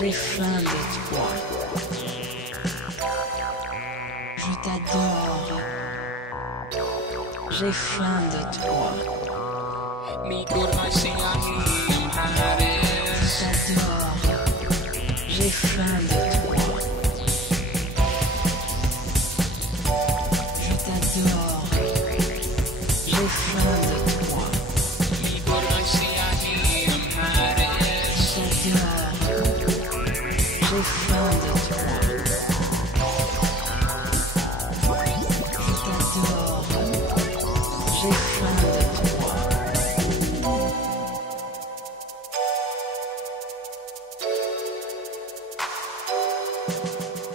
J'ai faim de toi. Je t'adore. J'ai faim de toi. Je t'adore. J'ai faim de toi. Je t'adore. J'ai faim de toi. J'ai faim de toi. Je t'adore. J'ai faim de toi. J'ai faim de toi.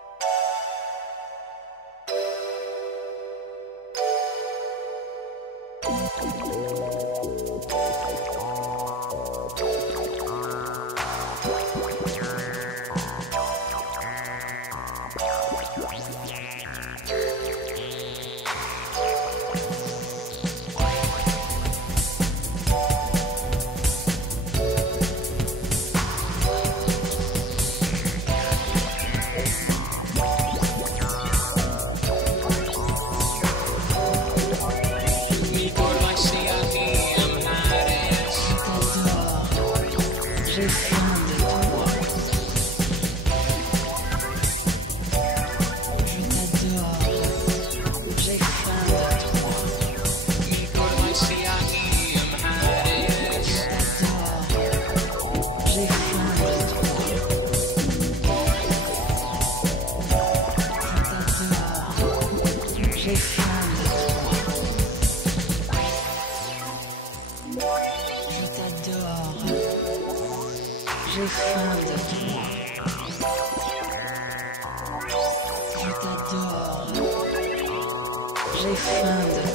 Je t'adore. J'ai faim de toi. Je t'adore. J'ai faim de toi. Je t'adore. J'ai faim de toi. Je t'adore. J'ai faim de toi. Je t'adore. J'ai faim de toi.